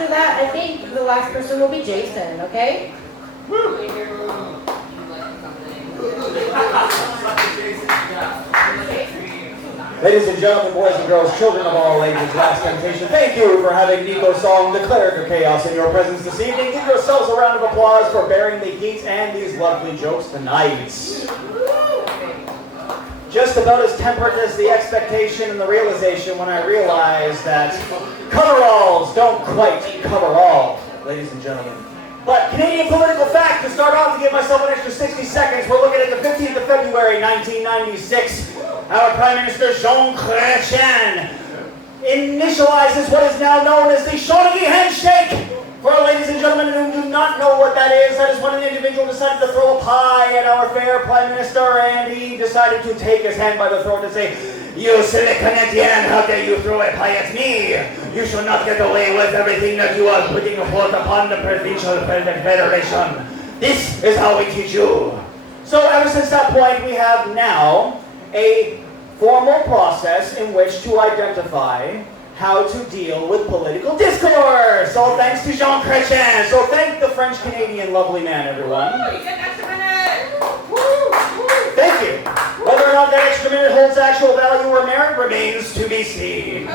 after that, I think the last person will be Jason, okay? Ladies and gentlemen, boys and girls, children of all ages, Last Temptation, thank you for having Nico's song, The Cleric of Chaos, in your presence this evening. Give yourselves a round of applause for bearing the heat and these lovely jokes tonight. Just about as temperate as the expectation and the realization when I realized that coveralls don't quite cover all, ladies and gentlemen. But Canadian political fact, to start off, to give myself an extra 60 seconds, we're looking at the 15th of February, 1996. Our Prime Minister, Jean Chrétien, initializes what is now known as the Shawnee Handshake. For our ladies and gentlemen who do not know what that is when an individual decided to throw a pie at our fair Prime Minister, and he decided to take his hand by the throat and say, "You silly Canadian, how dare you throw a pie at me? You shall not get away with everything that you are putting forth upon the provincial federation. This is how we teach you." So ever since that point, we have now a formal process in which to identify how to deal with political discourse. So thanks to Jean Chrétien. So thank the French-Canadian lovely man, everyone. Thank you. Whether or not that extra minute holds actual value or merit remains to be seen.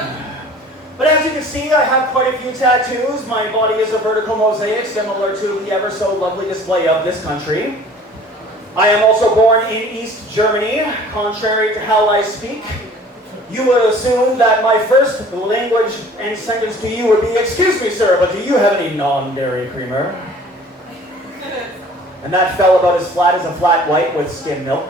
But as you can see, I have quite a few tattoos. My body is a vertical mosaic similar to the ever so lovely display of this country. I am also born in East Germany, contrary to how I speak. You would assume that my first language and sentence to you would be, "Excuse me, sir, but do you have any non-dairy creamer?" And that fell about as flat as a flat white with skim milk.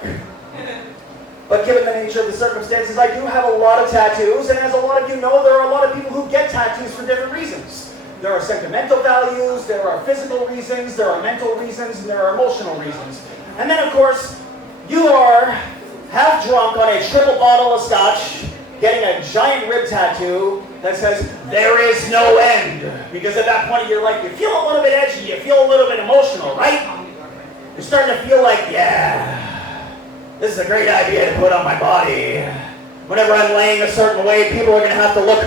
But given the nature of the circumstances, I do have a lot of tattoos, and as a lot of you know, there are a lot of people who get tattoos for different reasons. There are sentimental values, there are physical reasons, there are mental reasons, and there are emotional reasons. And then, of course, you are half drunk on a triple bottle of scotch, getting a giant rib tattoo that says, "There is no end." Because at that point in your life, you feel a little bit edgy, you feel a little bit emotional, right? You're starting to feel like, yeah, this is a great idea to put on my body. Whenever I'm laying a certain way, people are going to have to look.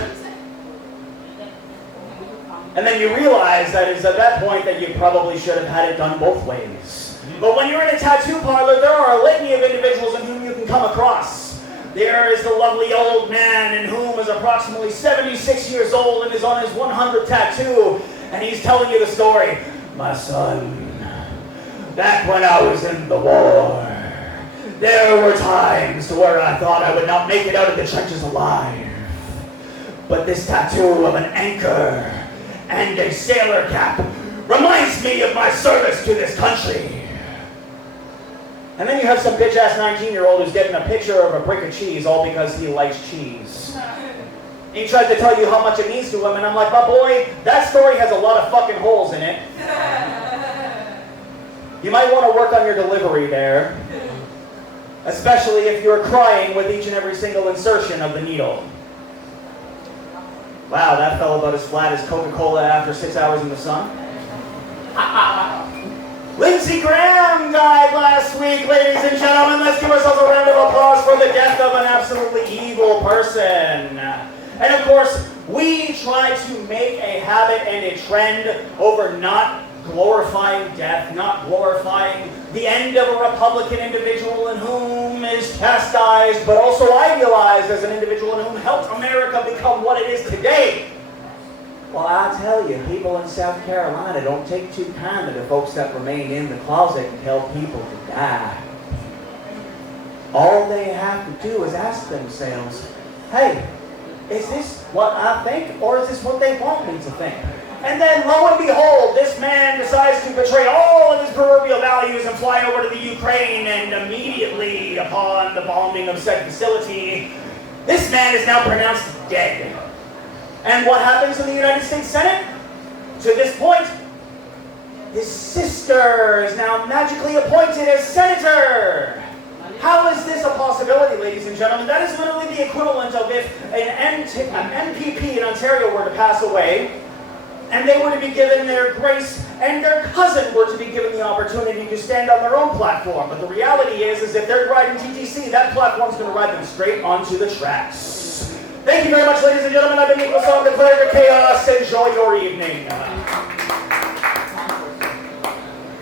And then you realize that it's at that point that you probably should have had it done both ways. But when you're in a tattoo parlor, there are a litany of individuals in whom you can come across. There is the lovely old man in whom is approximately 76 years old and is on his 100th tattoo, and he's telling you the story. "My son, back when I was in the war, there were times where I thought I would not make it out of the trenches alive. But this tattoo of an anchor and a sailor cap reminds me of my service to this country." And then you have some bitch-ass 19-year-old who's getting a picture of a brick of cheese all because he likes cheese. He tries to tell you how much it means to him, and I'm like, "But boy, that story has a lot of fucking holes in it. You might want to work on your delivery there, especially if you're crying with each and every single insertion of the needle." Wow, that fell about as flat as Coca-Cola after 6 hours in the sun. Lindsey Graham died last week, ladies and gentlemen. Let's give ourselves a round of applause for the death of an absolutely evil person. And of course, we try to make a habit and a trend over not glorifying death, not glorifying the end of a Republican individual in whom is chastised, but also idealized as an individual in whom helped America become what it is today. Well, I tell you, people in South Carolina don't take too kindly to folks that remain in the closet and tell people to die. All they have to do is ask themselves, "Hey, is this what I think, or is this what they want me to think?" And then, lo and behold, this man decides to betray all of his proverbial values and fly over to the Ukraine, and immediately upon the bombing of said facility, this man is now pronounced dead. And what happens in the United States Senate? To this point, his sister is now magically appointed as senator. How is this a possibility, ladies and gentlemen? That is literally the equivalent of if an MPP in Ontario were to pass away, and they were to be given their grace, and their cousin were to be given the opportunity to stand on their own platform. But the reality is if they're riding TTC, that platform's going to ride them straight onto the tracks. Thank you very much, ladies and gentlemen. I've been Eagle Song, the Cleric of Chaos. Enjoy your evening.